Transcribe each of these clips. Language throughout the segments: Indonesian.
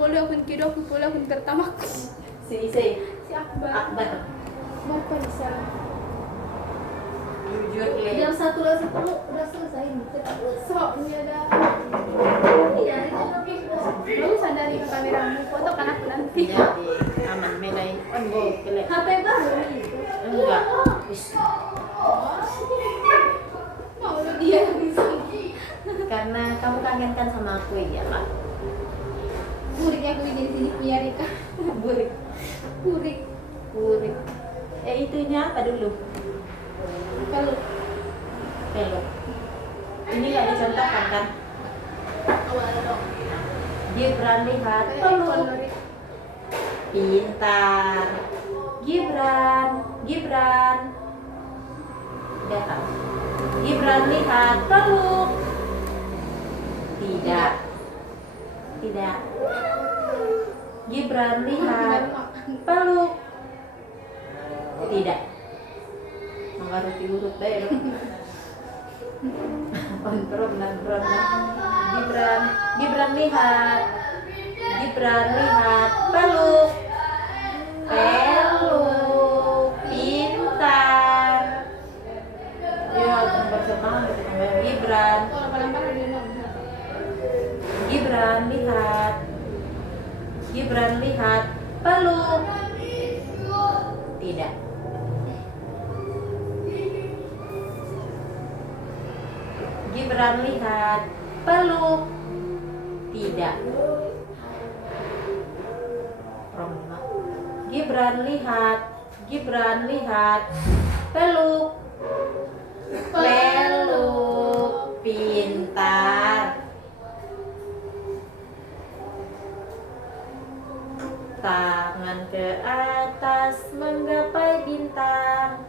pula akun kedua, aku pula akun pertama. Si Si Akbar. Berapa bisa? jujur Le. Jam 1 lah 10 udah selesai nih. Sok ini ada. Iya, itu baru sadari kameramu, foto kan aku nanti. Ya di aman melai on go kele. HP baru itu. Enggak. Wis. Mau dia yang bisa. Karena kamu kangen kan sama aku ya, Pak. Buriknya aku di sini punya Rika. Burik. Burik. Burik. Itunya apa dulu? Kalau Peluk. Ini nggak dicontohkan kan? awal dong. Gibran lihat Kayak peluk. kolorit. Pintar. Gibran. Udah tahu. Gibran lihat peluk. Tidak. Gibran lihat peluk. Tidak. Mengarut diurut deh. Kontrol. Gibran lihat peluk. Pintar. Ya, bersemangat Gibran. Kalau lama-lama dia nongol. Gibran lihat peluk. Tidak. Gibran lihat peluk. Tidak. Roma. Gibran lihat peluk. Pintar. Tangan ke atas menggapai bintang.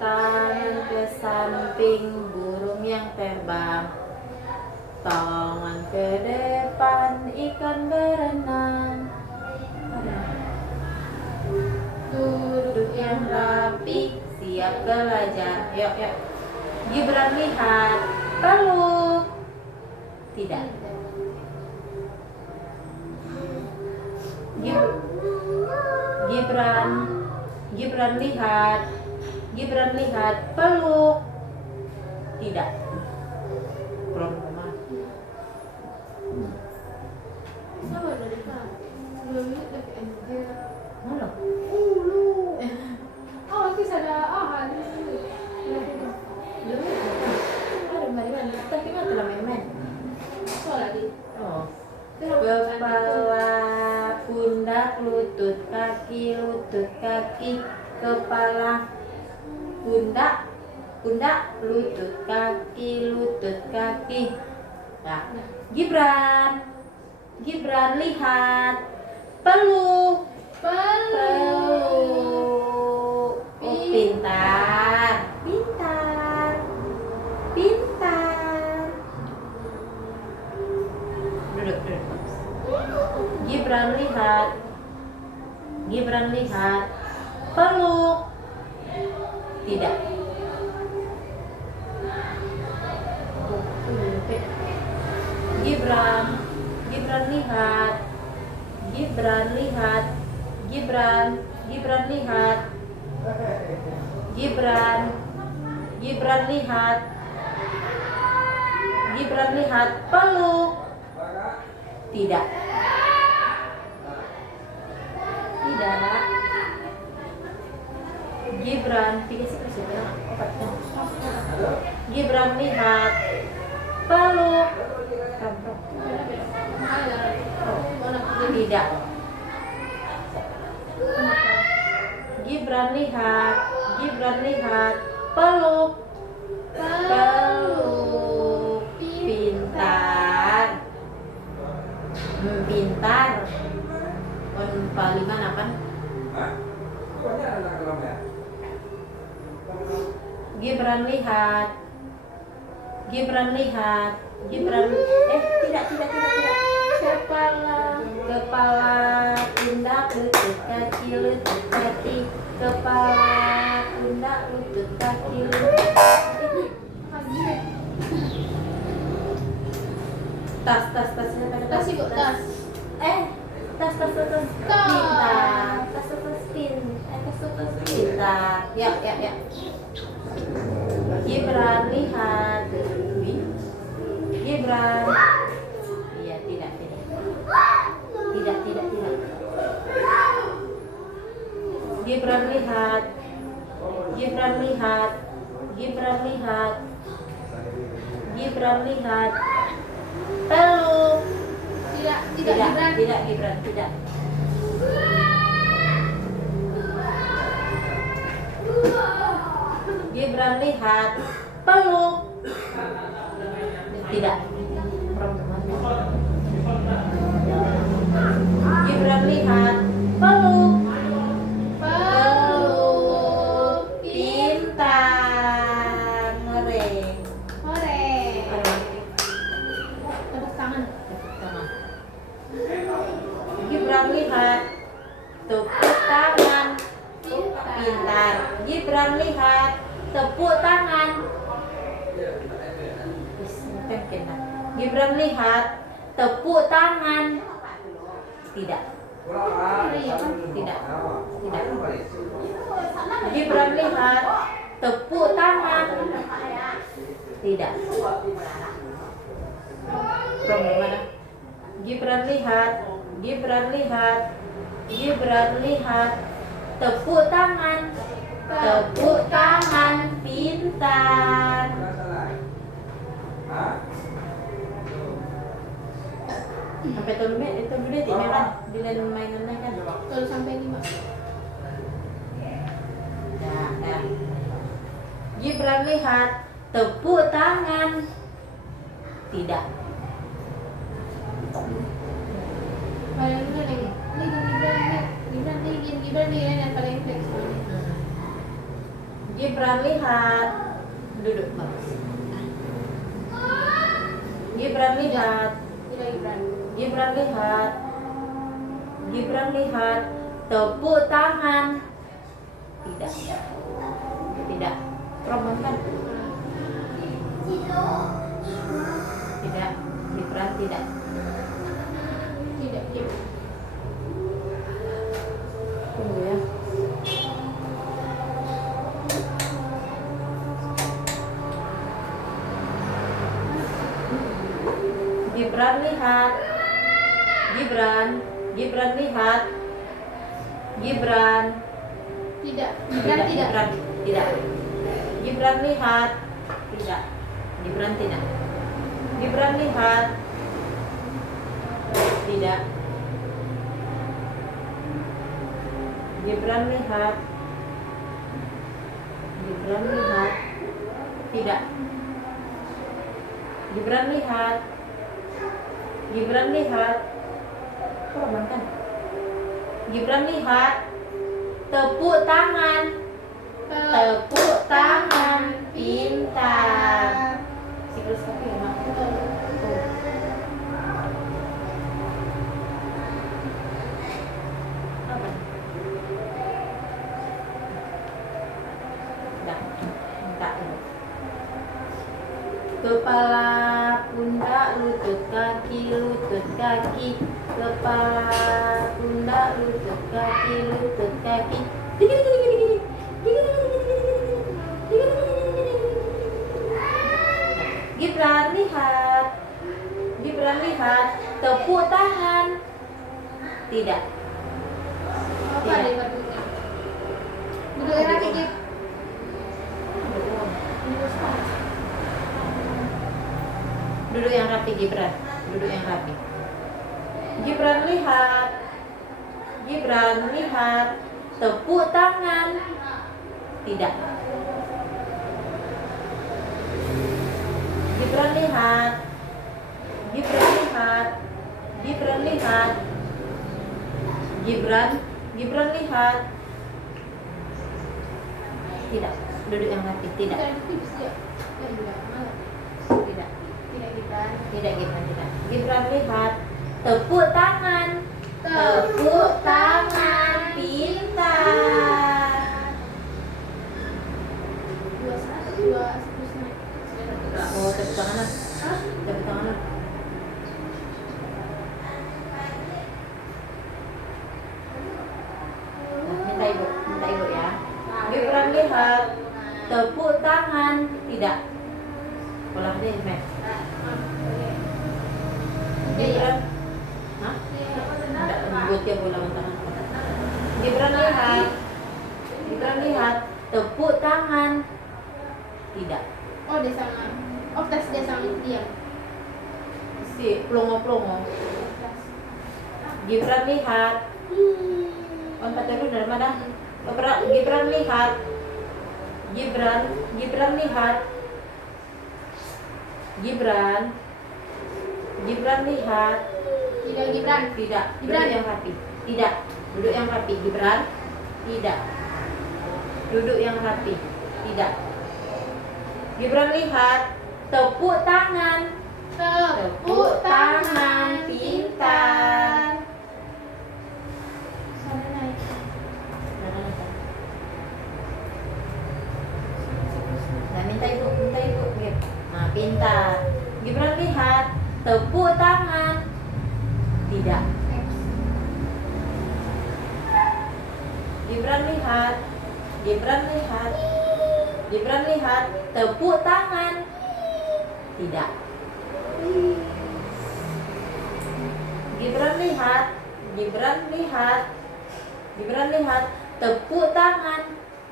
Tangan ke samping burung yang terbang. Tangan ke depan ikan berenang. Duduk yang rapi, siap belajar. Yuk. Gibran lihat peluk. Tidak. Gibran lihat peluk. Tidak. Roma. Sama dari Kak. 2 menit lagi anjir. Mana? Oh, nanti ada ahal. Tapi mah telah main-main. So lagi. Oh. Kepala, pundak, lutut, kaki, kepala, pundak, lutut, kaki. Nah, Gibran lihat peluk. Oh, pintar. Duduk. Gibran lihat peluk. Tidak. Gibran lihat peluk. Tidak. Gibran lihat peluk. Tidak. Gibran lihat peluk. Pintar. Palingan apa? Gibran lihat. Tidak. Kepala, pundak, lutut, kaki, kepala, pundak, lutut, kaki, Tas. Tas ibu tas. pintar. Pintar. Ya. Gibran lihat. Gibran. Iya, tidak. Tidak. Gibran lihat. Peluk. Tidak, Gibran, tidak. Gibran lihat. Peluk. Tidak. Gibran lihat. Peluk. Pintar. Hore. Tepuk tangan. Gibran lihat. Tepuk tangan. Pintar. Gibran lihat. Tepuk tangan. Gibran lihat. Tepuk tangan. Tidak. Gibran lihat. Tepuk tangan. Tidak. From mana? Gibran lihat. Tepuk tangan. Pintar. Sampai tuh menit itu menit ini kan di mainannya kan. Kalau sampai 5. Nah. Gibran lihat. Tepuk tangan. Tidak. Gibran yang paling fleksibel. Gibran lihat. Duduk bagus. Gibran lihat. Tidak Gibran lihat. Tepuk tangan. Tidak. Rombongan kan? Tidak. Gibran tidak. Tunggu ya. Gibran lihat. Gibran lihat. Tidak. Gibran lihat. Tidak. Gibran tidak. Gibran lihat. Tidak. Gibran lihat. Tidak. Gibran lihat. Kurang kan? Gibran lihat. Tepuk tangan. Pintar. Siklus kaki ya, Mak? Apa? Dah, minta ini. Kepala, pundak, lutut kaki. Kepala, pundak, lutut kaki. Gibran lihat. Tepuk tangan. Tidak. Apa nih bentuknya? Duduk yang rapi, Gib. Duduk yang rapi, Gibran. Gibran lihat. Tepuk tangan. Tidak. Gibran lihat. Tidak. Duduk yang rapi. Tidak. Gibran lihat. Tepuk tangan. Pintar. Oh, tepuk tangan. lihat, tepuk tangan. Tidak. Ulang deh, Mek. Gibran. Hah? Tidak, lembut ya ulang tangan. Gibran lihat. Gibran lihat, tepuk tangan. Tidak. Oh, dia sama. Oh, tes dia sama dia. Si plongo-plongo. Gibran lihat. Empat dulu dari mana? Gibran lihat. Gibran lihat. Gibran lihat. Tidak, Gibran. Tidak. Gibran. Duduk yang rapi. Tidak. Duduk yang rapi. Gibran. Tidak. Duduk yang rapi. Tidak. Gibran lihat. Tepuk tangan. Tepuk tangan. Pintar. Sana naik. Nah, minta ibu, Gib. Nah, pintar. Gibran lihat, tepuk tangan. Tidak. Gibran lihat, tepuk tangan. Tidak. Gibran lihat, tepuk tangan.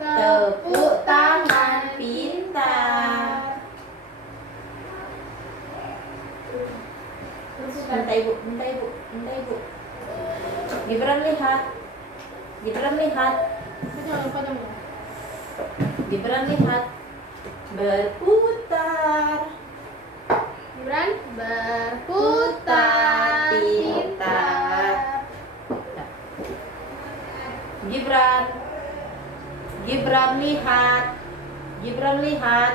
Tepuk tangan, pintar. Minta ibu. Gibran lihat. Gibran lihat. Berputar. Gibran berputar. Pintar. Gibran lihat. Berputar.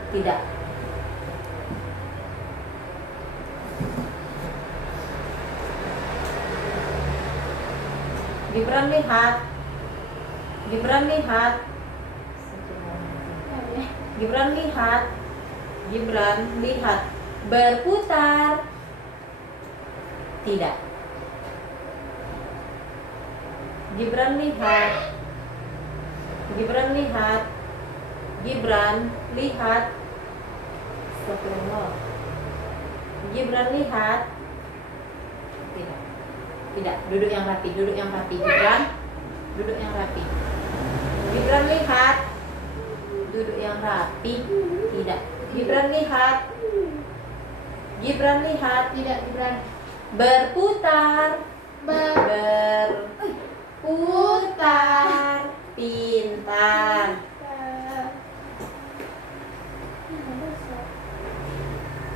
Tidak. Gibran lihat. Berputar. Tidak. Gibran lihat. Astagfirullah. Gibran lihat. Tidak. Duduk yang rapi. Gibran. Duduk yang rapi. Gibran lihat. Duduk yang rapi. Tidak. Gibran lihat. Tidak, Gibran. Berputar. Putar. Pintar.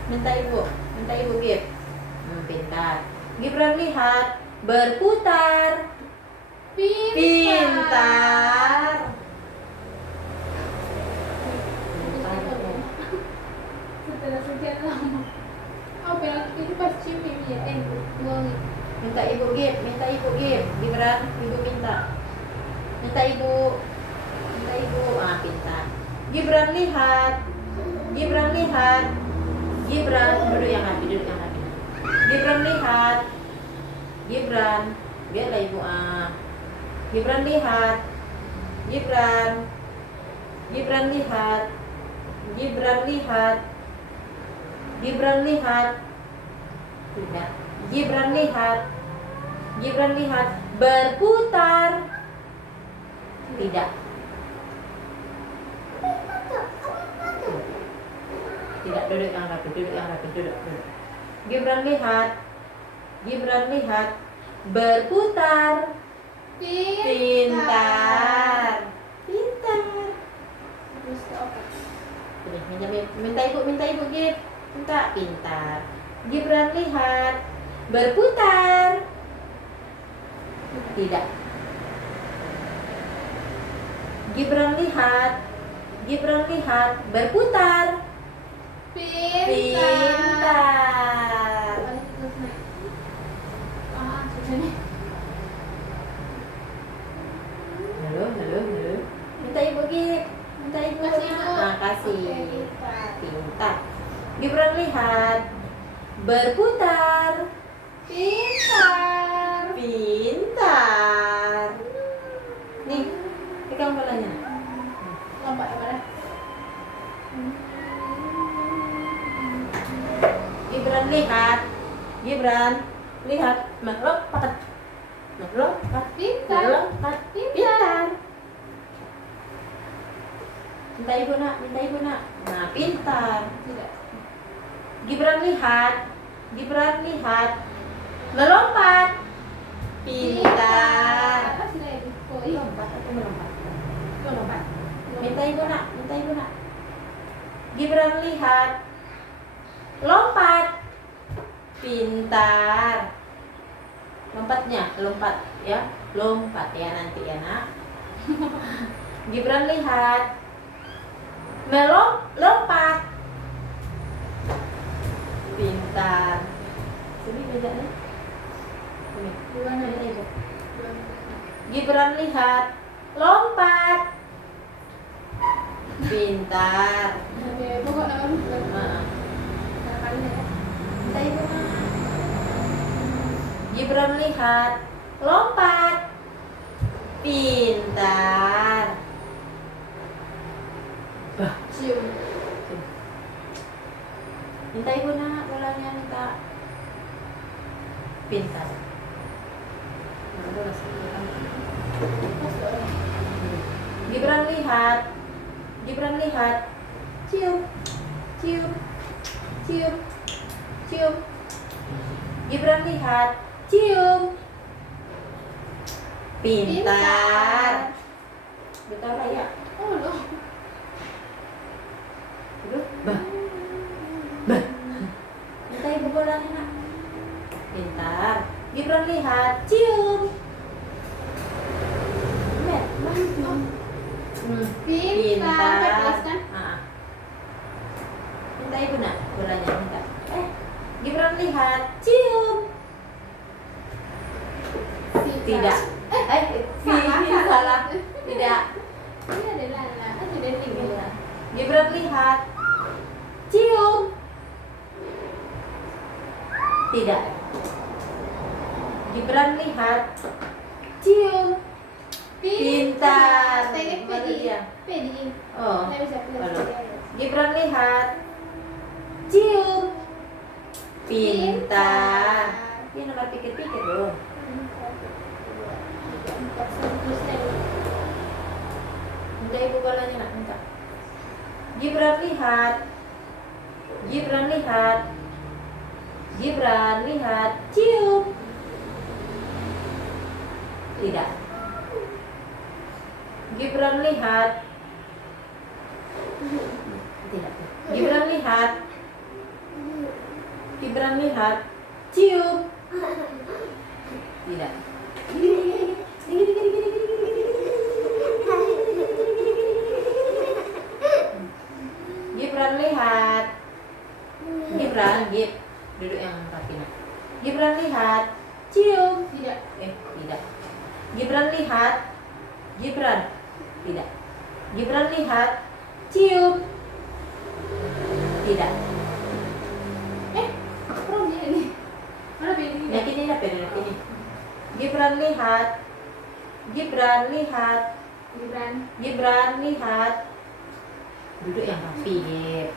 Minta ibu, Gib. Pintar. Gibran lihat. Berputar. Pintar. Setelah sekian lama. Oh, bilang itu pas cium ya, buang. Minta ibu Gib. Gibran, ibu minta. Minta ibu. Ah, pintar. Gibran lihat. Duduk yang rapi. Gibran lihat. Biarlah ibu ah. Gibran lihat. Tidak. Gibran lihat. Berputar. Tidak. Tidak, duduk yang rapi. Gibran lihat. Berputar. Pintar. Terus ke otak. Minta ibu Gib. Minta pintar. Gibran lihat. Berputar. Tidak. Gibran lihat. Berputar. Pintar. Ah, susah nih. Halo. lihat. Berputar. Pintar. Pintar. Nih, pegang bolanya. Lompat yang mana? Gibran lihat. Gibran lihat. Melompat. Melompat. Pintar. Melompat. Pintar. Minta ibu nak, minta ibu nak. Nah, pintar. Tidak. Gibran lihat. Gibran lihat. Melompat. Pintar. Apa sih ini? Oh iya. Lompat atau melompat? Lompat. Minta ibu nak, minta ibu nak. Gibran lihat. Lompat. Pintar. Lompatnya, lompat ya. Lompat ya nanti ya nak. Gibran lihat. Lompat. Pintar. Sini bedanya. Sini. Gimana Minta ya? ibu. Gibran lihat. Lompat. Pintar. Oke, pokok nama bukan. Nah, Kali ya. minta ibu nak. Gibran lihat. Lompat. Pintar. Bah. Cium. Minta ibu nak bolanya, minta. Pintar. Nah, udah lah, Gibran lihat. Gibran lihat. Cium. Cium. Cium. Cium. Gibran lihat. Cium. Pintar. Betul lah ya. Oh loh. Aduh, bah. Bah. Minta ibu bolanya nak. Pintar. Gibran lihat. Cium. Met, maju. Pintar. Terus kan? Ah. Minta ibu nak bolanya, minta. Gibran lihat. Cium. Tidak. Salah. Tidak. Ini ada lala. Ada dari tinggal. Gibran lihat. Cium. Tidak. Gibran lihat. Cium. Pintar. Saya Mana pedi. dia? Pedi. Oh. Saya bisa pilih. Halo. Gibran lihat. Cium. Pintar. Dia nomor pikir-pikir dong. Minta ibu bolanya nak, minta. Gibran lihat. Gibran lihat. Gibran lihat. Cium. Tidak. Gibran lihat. Tidak. Gibran lihat. Gibran lihat. Cium. Tidak. Gibran lihat. Gibran, duduk yang rapi nak. Gibran lihat. Cium. Tidak. Tidak. Gibran lihat. Gibran. Tidak. Gibran lihat. Cium. Tidak. Oh dia ini. Mana pedi? Yang ini lah, ini. Gibran lihat. Gibran lihat. Gibran. Gibran lihat. Duduk yang rapi, Gib.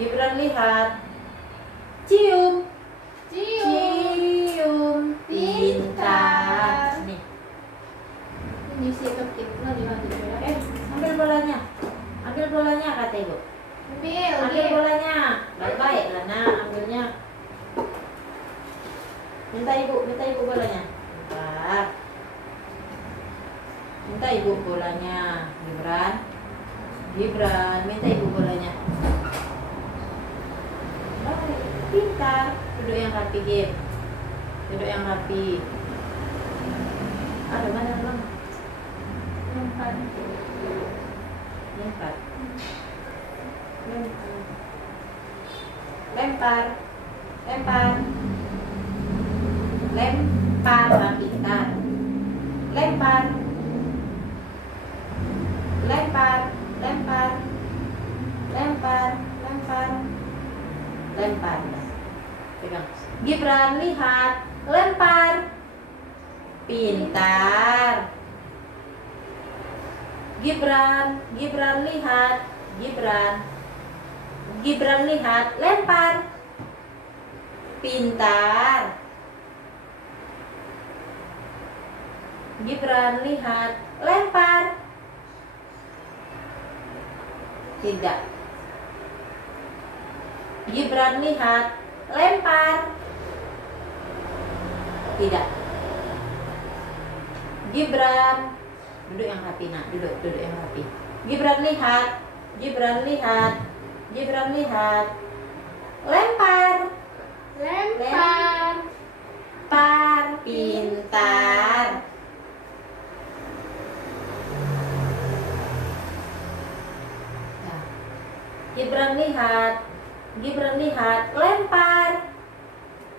Gibran lihat. Cium. Cium. Pintar. Nih. Ini sih kekit. Nanti ya. Ambil bolanya. Ambil bolanya kata ibu. Ambil bolanya. Baik-baik lah nak, ambilnya. Minta ibu bolanya. Bentar. Minta ibu bolanya. Gibran, minta ibu bolanya. Baik, pintar. Duduk yang rapi, Gib. Duduk yang rapi. Ada mana belum? Lompat. Lempar. Lempar. Lempar. Lempar orang pintar. Lempar. Lempar. Lempar. lempar, lempar, lempar. Pegang. Gibran lihat, lempar. Pintar. Gibran lihat, Gibran lihat, lempar. Pintar. Gibran lihat, lempar. Tidak. Gibran lihat, lempar. Tidak. Gibran, duduk yang rapi nak, duduk yang rapi. Gibran lihat, lempar. Lempar. Pintar. Nah. Gibran lihat, lempar.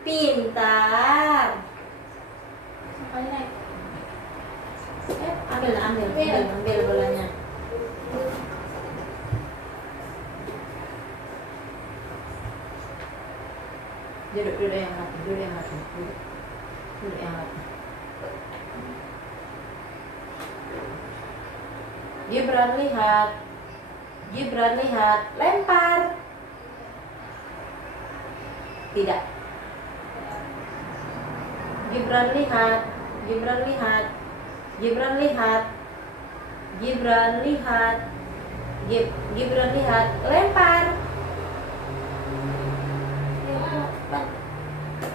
Pintar. Sampai naik. Ambil bolanya. Duduk yang rapi, duduk yang rapi. Gibran lihat, lempar. Tidak. Gibran lihat, lempar.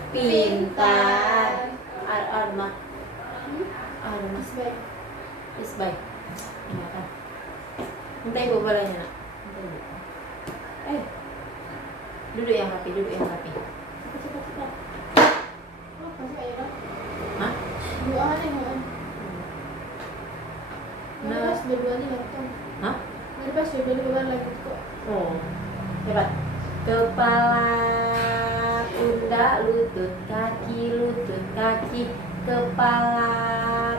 Pintar. Arma. Isbay. Minta ibu bolanya nak. Duduk yang rapi. Cepat. Oh, masuk aja lah. Hah? Duaan yang Lepas dua-duanya laptop. Hah? Lepas dua-duanya lagi kok. Oh, hebat. Kepala, pundak, lutut, kaki. Kepala,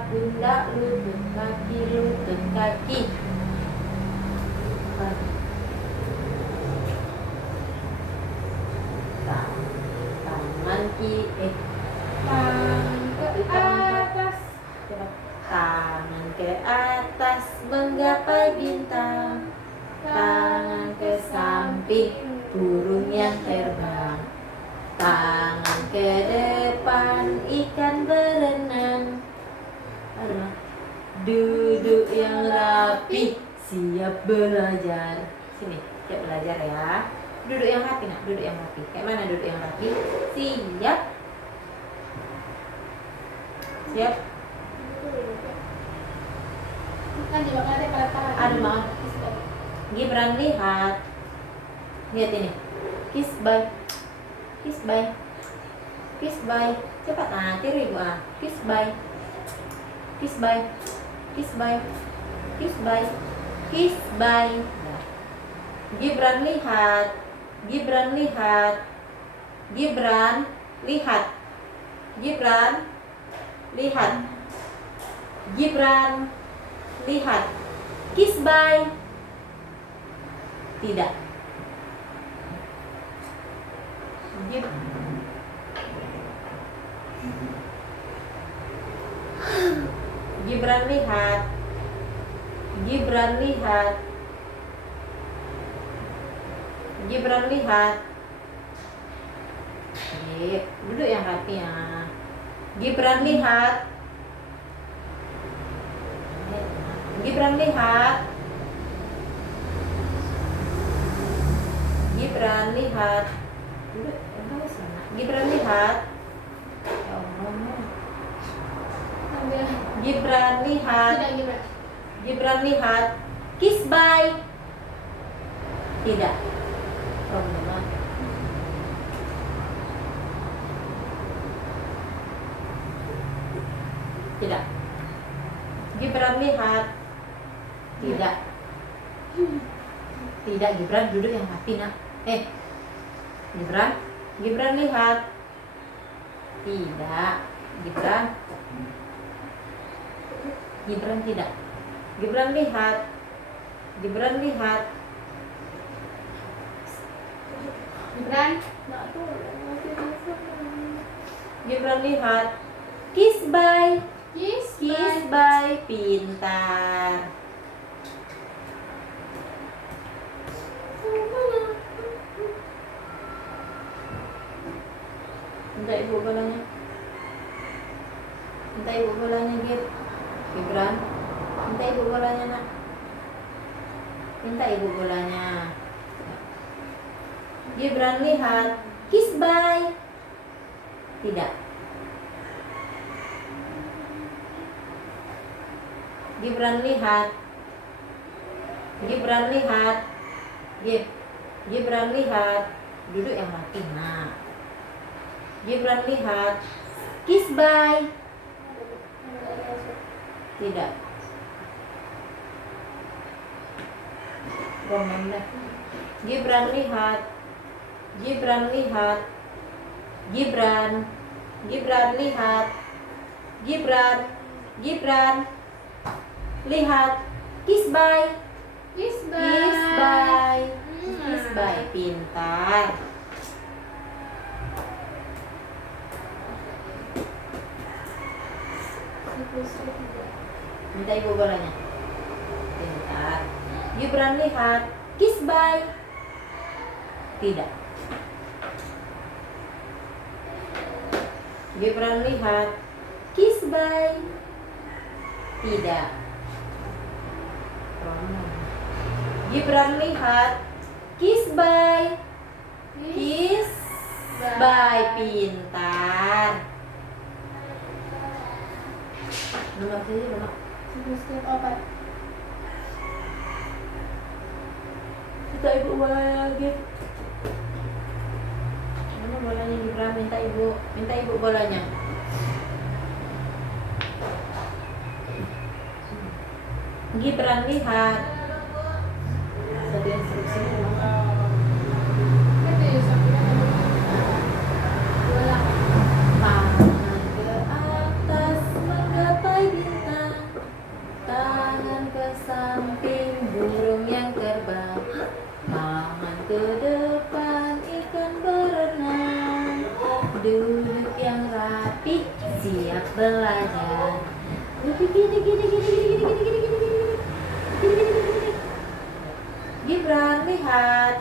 pundak, lutut, kaki. Tangan kiri, tangan ke atas menggapai bintang. Tangan ke samping, burung yang terbang. Tangan ke depan, ikan berenang. Duduk yang rapi, siap belajar. Sini, siap belajar ya. Duduk yang rapi nak, duduk yang rapi. Kayak mana duduk yang rapi? Siap. Siap. Kan juga ada kata-kata. Ada mau. Gibran lihat. Lihat ini. Kiss bye. Cepat tiru ibu ah. Kiss bye. Nah. Gibran lihat. Kiss bye. Tidak. Gibran lihat. Duduk yang rapi ya. Gibran lihat. Duduk. Gibran lihat. Ya Allah. Gibran lihat. Kiss bye. Tidak. Tidak. Gibran lihat. Tidak. Gibran duduk yang rapi nak. Gibran lihat. Tidak. Gibran tidak. Gibran lihat. Gibran. Nak tu. Nanti masuk. Gibran lihat. Kiss bye. Kiss. Kiss bye. Pintar. Minta ibu bolanya. Minta ibu bolanya, Gibran. Minta ibu bolanya, nak. Minta ibu bolanya. Gibran lihat. Kiss bye. Tidak. Gibran lihat. Gibran lihat. Gibran lihat. Duduk yang rapi, nak. Gibran lihat. Kiss bye. Tidak. Roman dah. Gibran lihat. Gibran lihat. Gibran. Gibran lihat. Gibran. Gibran. Lihat. Kiss bye. Kiss bye. Kiss bye. Kiss bye. Pintar. Minta ibu bolanya. Pintar. Gibran lihat. Kiss bye. Tidak. Gibran lihat. Kiss bye. Tidak. Gibran lihat. Kiss bye. Kiss bye. Pintar. Nomor saja, nomor. Setiap opat. Minta ibu bolanya lagi. Mana bolanya Gibran? Minta ibu bolanya. Gibran lihat. Satu instruksi. Kata Yusuf. Bola. Tangan ke atas menggapai bintang, tangan ke samping burung yang terbang, tangan ke depan ikan berenang, duduk yang rapi siap belajar. Gibran lihat.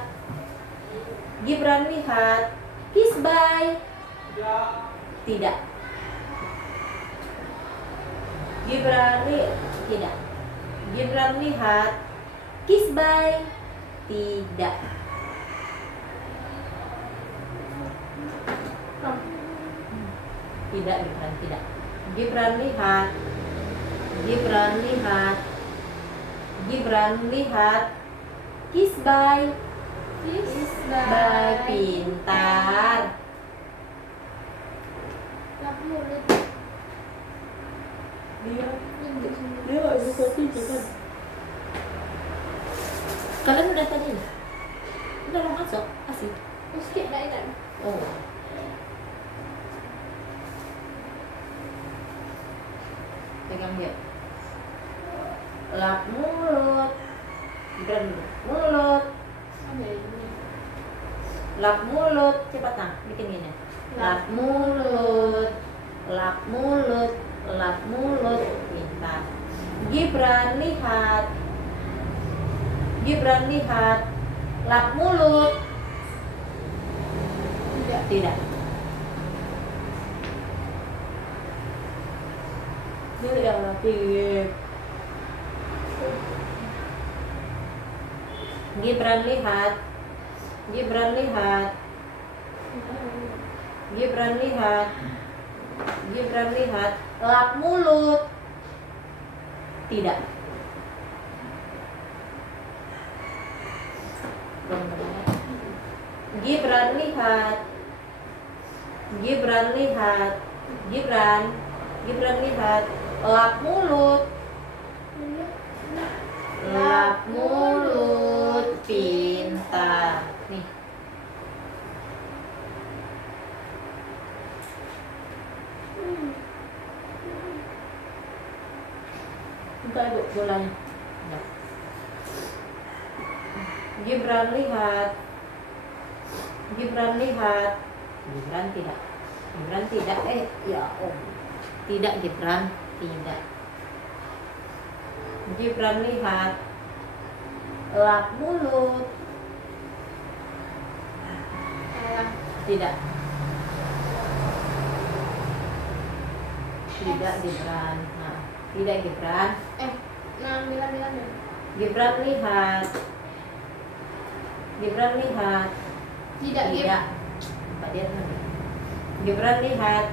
Gibran lihat. Kiss bye. Tidak. Tidak. Gibran lihat. Kiss bye. Tidak. Tidak, Gibran, tidak. Gibran lihat. Gibran lihat. Gibran lihat. Kiss bye. Kiss Bye. bye. Pintar. Lap mulut. Dia Tunjuk. nggak bisa tidur kan? Kalian udah tadi? Udah mau masuk? Asik. Sikit dah ingat. Oh. Pegang dia. Lap mulut. Gibran dulu. Mulut. Ada ini. Lap mulut. Cepat nah, bikin gini. Lap mulut. Lap mulut. Lap mulut. Pintar. Gibran lihat. Gibran lihat. Lap mulut. Tidak. Tidak. Duduk yang rapi. Gibran lihat. Gibran lihat. Gibran lihat. Gibran lihat. Lap mulut. Tidak. Gibran lihat. Gibran lihat. Gibran. Gibran lihat. Lap mulut. Lap mulut. Pintar. Nih. Minta ibu bolanya. Ya. Gibran lihat. Gibran lihat. Gibran tidak. Gibran tidak. Ya om. Tidak Gibran. Tidak. Gibran lihat. Lap mulut. Tidak. Tidak Gibran. Nah, tidak Gibran. Bilang ya. Gibran lihat. Gibran lihat. Tidak. Tidak. Mbak dia tadi. Gibran lihat.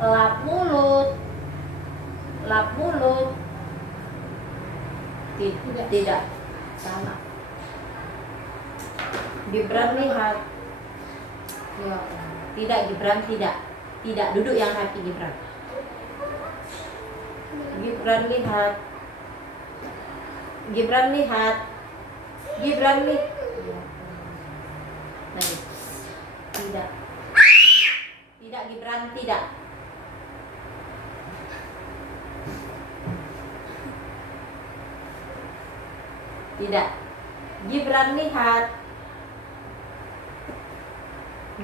Lap mulut. Lap mulut. Tidak. Tidak. Sama. Gibran lihat. Ya. Tidak Gibran tidak. Tidak. Duduk yang rapi Gibran. Gibran lihat. Gibran lihat. Gibran lihat. Tidak. Tidak Gibran tidak. Tidak. Gibran lihat.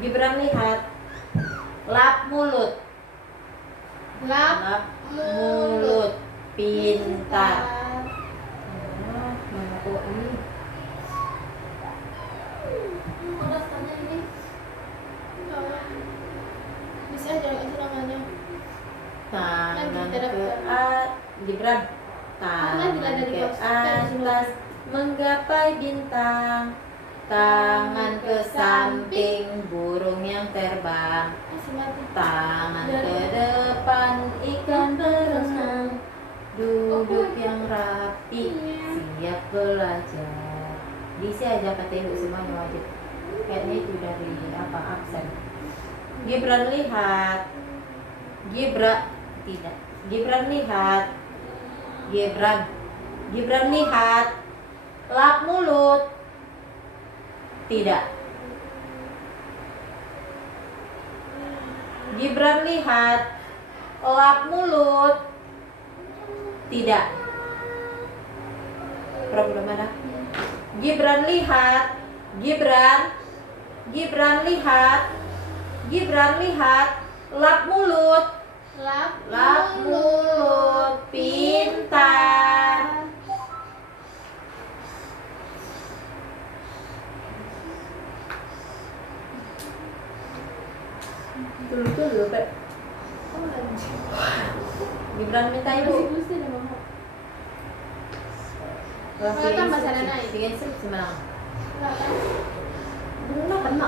Gibran lihat. Lap mulut. Lap Mulut. Pintar. Mana kok ini? Udah tanya ini. Bisa aja namanya. Tangan Nanti ke atas. Gibran. Tangan ke atas. Menggapai bintang. Tangan ke samping. Burung yang terbang. Masih mati. Tangan ke depan, ikan berenang. Duduk yang rapi, siap belajar. Diisi aja kata ibu semuanya wajib. Kayaknya itu dari absen. Gibran lihat. Gibran tidak. Gibran lihat. Gibran. Gibran lihat. Lap mulut. Tidak. Gibran lihat. Lap mulut. Tidak. Problem mana? Gibran lihat. Gibran. Gibran lihat. Gibran lihat. Lap mulut. Lap mulut. Pintar. Dulu, Pak. Gibran minta ibu. Tambah sana naik. Bikin sih semangat. Belum kena.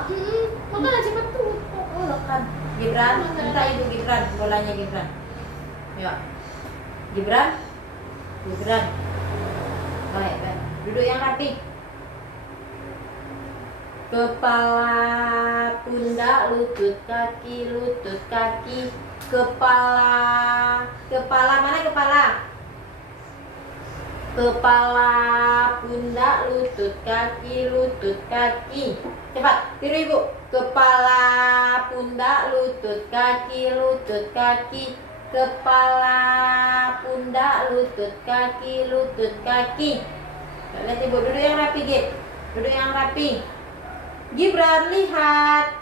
Makanya cepat tuh. Oh, kan. Gibran, minta ibu Gibran, bolanya Gibran. Ya. Gibran. Gibran. Baik, baik. Duduk yang rapi. Kepala, pundak, lutut kaki, kepala mana kepala? Kepala, pundak, lutut kaki. Cepat, tiru ibu. Kepala, pundak, lutut kaki. Kepala, pundak, lutut kaki. Lihat ibu, duduk yang rapi, Gib. Duduk yang rapi. Gibran lihat.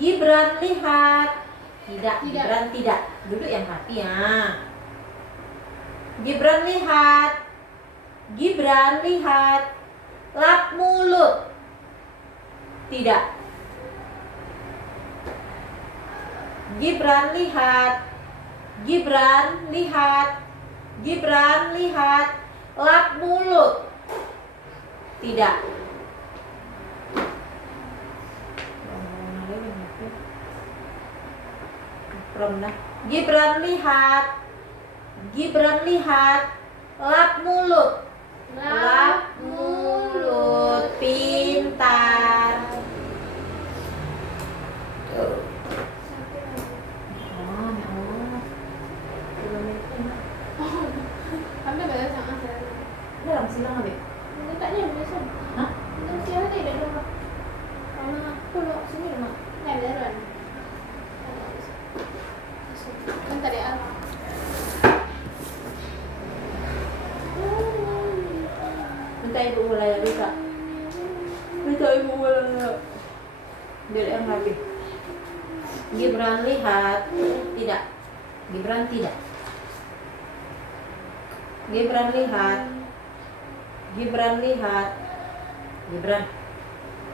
Gibran lihat. Tidak. Gibran tidak. Duduk yang rapi ya. Gibran lihat. Gibran lihat. Lap mulut. Tidak. Gibran lihat. Gibran lihat. Gibran lihat. Lap mulut. Tidak. Gibran lihat. Gibran lihat. Lap mulut. Lap mulut. Pintar. Anda bayar sama saya. Dalam silang Abik. Mintanya biasa. Hah? Siapa tidak ada rumah. Karena aku lo sini rumah. Nggak beneran. Bentar ya. Minta ibu mulai ya bisa. Minta ibu mulai. Gibran lihat. Tidak. Gibran tidak. Gibran lihat. Gibran lihat. Gibran.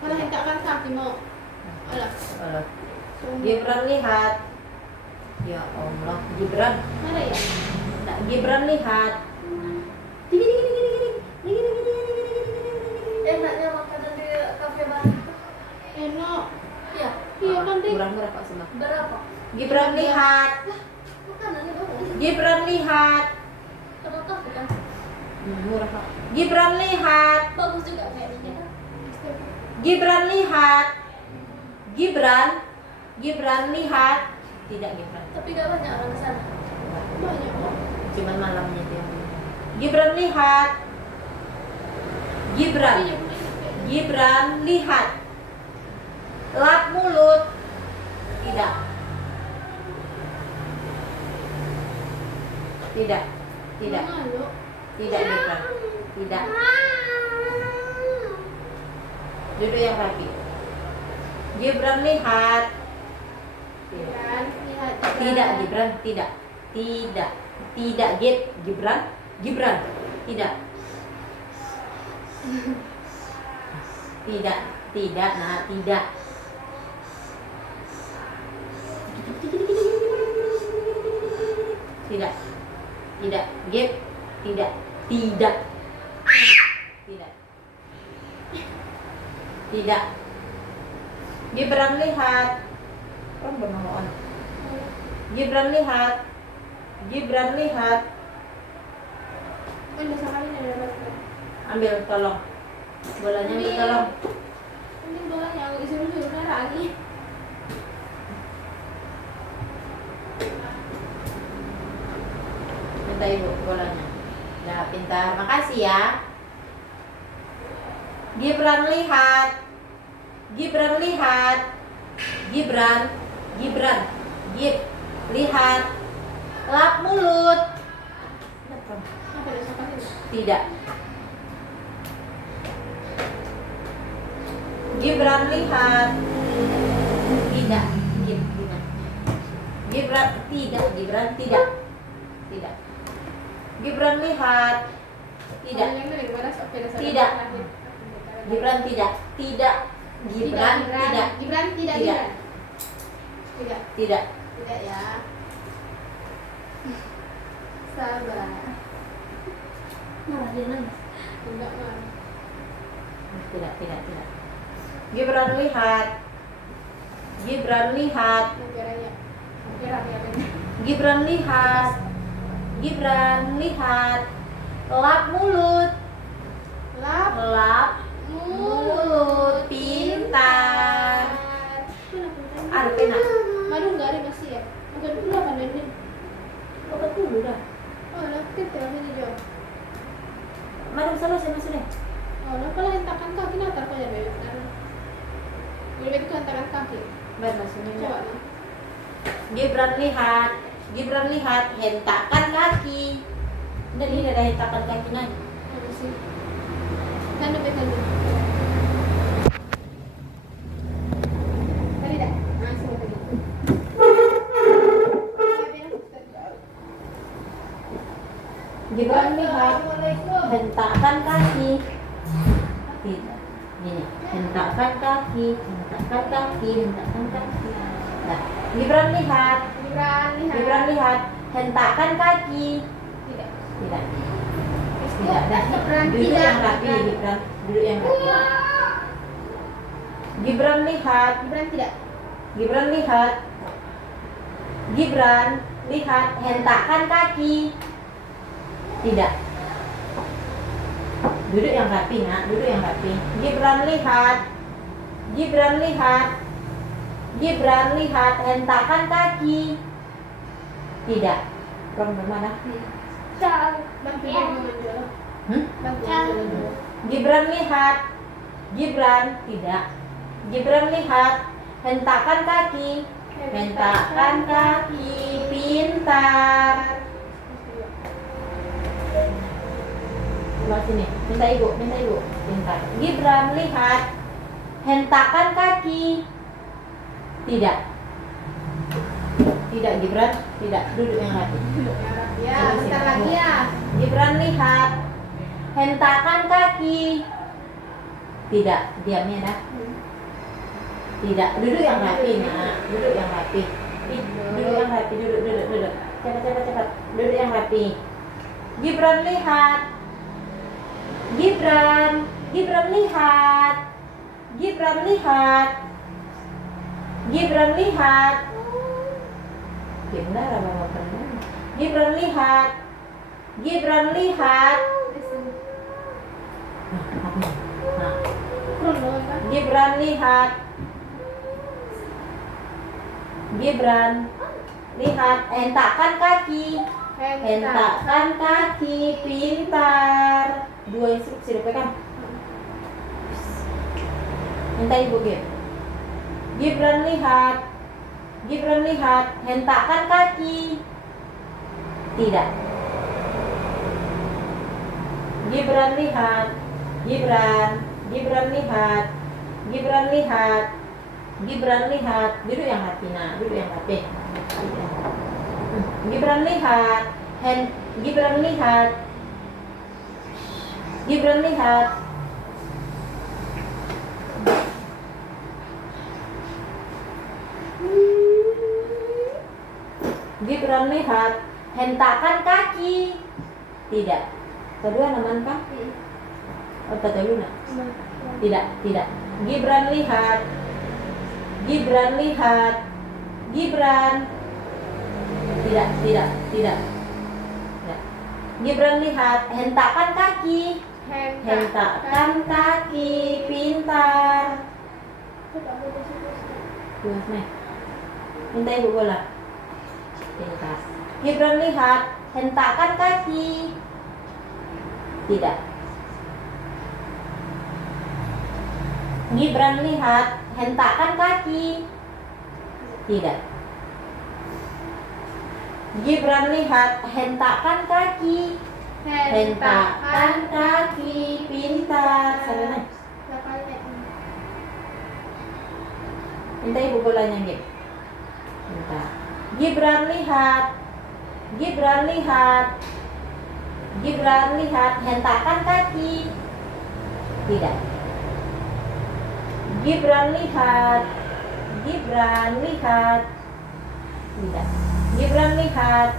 Kalau hentakkan kaki mau. Alah. Alah. Gibran lihat. Ya Allah, Gibran. Mana ya? Nah, Gibran lihat. Enaknya makanan di kafe baru. Enak. Iya. Iya kan deh. Murah-murah Pak Sema. Berapa? Gibran lihat. Makanannya bagus. Gibran lihat. Kalau kafe kan Murah Pak. Gibran lihat. bagus juga kayaknya. Gibran lihat. Gibran. Gibran lihat. Tidak Gibran. Tapi gak banyak orang sana. Banyak kok. Cuman malamnya dia. Gibran lihat. Gibran. Iya, boleh enak. Gibran lihat. Lap mulut. Tidak. Tidak. Tidak. Malu. Tidak Gibran. Tidak. Duduk yang rapi. Gibran lihat. Tidak. Kan lihat. Tidak Gibran. Tidak. Tidak. Tidak Gibran. Gibran. Tidak. Tidak. Tidak. Nah, tidak. Tidak. Tidak. Gib. Tidak. Tidak. Tidak. Tidak. Gibran lihat. Orang bernomoan. Gibran lihat. Gibran lihat. Oh, udah sekali nih ada berapa? Ambil tolong. Bolanya ambil tolong. Ini bolanya aku isi dulu lagi. Minta ibu bolanya. Udah pintar. Makasih ya. Gibran lihat. Gibran lihat. Gibran. Gibran. Gib. Lihat. Lap mulut. Apa udah sekali? Tidak. Gibran lihat. Tidak. Gibran. Gibran tidak. Gibran tidak. Tidak. Gibran lihat. Tidak. Tidak. Gibran tidak. Tidak. Gibran tidak. Gibran tidak. Tidak. Tidak. Tidak. Tidak ya. Sabar. Marah dia nangis. Enggak mah. Tidak. Tidak. Tidak. Gibran lihat. Gibran lihat. Negaranya. Negaranya. Gibran lihat. Gibran lihat. Lap mulut. Lap Lap mulut. Pintar. Ada pena. Madu enggak ada masih ya? Makan dulu apa Nenek? Obat dulu dah. Oh, lah kita ini jauh. Madam selesai masih deh. Oh, lah kalau hentakan kaki natar kau jadi. Boleh itu hentakan kaki. Baik masuknya. Coba lah. Gibran lihat. Gibran lihat. Hentakan kaki. Dan ini ada hentakan kakinya. Apa sih? Tanda betul. Tadi dah. Masuk tadi. Gibran lihat. Hentakan kaki. Tidak. Ini. Hentakan kaki. Hentakan kaki. Hentakan kaki. Nah, Gibran lihat. Gibran lihat. Gibran lihat. Hentakan kaki. Tidak. Tidak. Tidak. Dah. Gibran Duduk tidak. yang rapi. Gibran. Duduk yang rapi. Gibran lihat. Gibran tidak. Gibran lihat. Gibran lihat. Hentakan kaki. Tidak. Duduk yang rapi, nak. Duduk yang rapi. Gibran lihat. Gibran lihat. Gibran lihat. Hentakan kaki. Tidak. Orang bermana? Bantu dia menjual. Bantu dia menjual. Gibran lihat. Gibran tidak. Gibran lihat. Hentakan kaki. Hentakan kaki. Pintar. Coba sini. Minta ibu. Minta ibu. Pintar. Gibran lihat. Hentakan kaki. Tidak. Tidak Gibran, tidak. Duduk yang rapi. Ya, bentar lagi ya. Gibran lihat. Hentakan kaki. Tidak, diamnya dah. Tidak, duduk yang rapi, nak. Duduk yang rapi. Duduk yang rapi, duduk. Cepat. Duduk yang rapi. Gibran lihat. Gibran lihat. Gibran lihat. Gibran lihat. Benar apa benar? Gibran lihat. Gibran lihat. Nah, Gibran lihat. Gibran lihat. Hentakkan kaki. Hentakkan kaki. Pintar. 2 instruksi dipegang. Minta ibu Gib. Gibran lihat. Gibran lihat. Hentakkan kaki. Tidak. Gibran lihat. Gibran lihat. Gibran lihat. Gibran lihat. Duduk yang rapi, nah. Duduk yang rapi. Gibran lihat. Gibran lihat. Gibran lihat. Gibran lihat. Hentakkan kaki. Tidak. Kedua naman kah? Oh, tadi nak. Tidak. Gibran lihat. Gibran lihat. Gibran. Tidak. Gibran lihat. Hentakkan kaki. Hentakkan kaki. Pintar. Tuh, nih. Minta ibu bola. Pintar. Gibran lihat. Hentakkan kaki. Tidak. Gibran lihat. Hentakkan kaki. Tidak. Gibran lihat. Hentakkan kaki. Hentakkan kaki. Pintar. Sana. Minta ibu bolanya, Gib. Minta. Gibran lihat. Gibran lihat. Gibran lihat. Hentakkan kaki. Tidak. Gibran lihat. Gibran lihat. Tidak. Gibran lihat.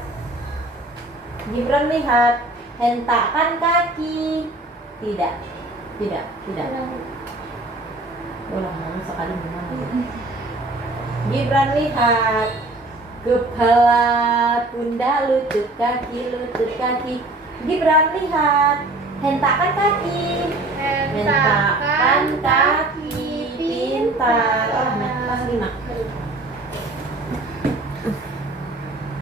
Gibran lihat. Hentakkan kaki. Tidak. Ulang sekali gimana? Gibran lihat. Kepala, pundak, lutut kaki. Gibran lihat. Hentakkan kaki. Hentakkan kaki.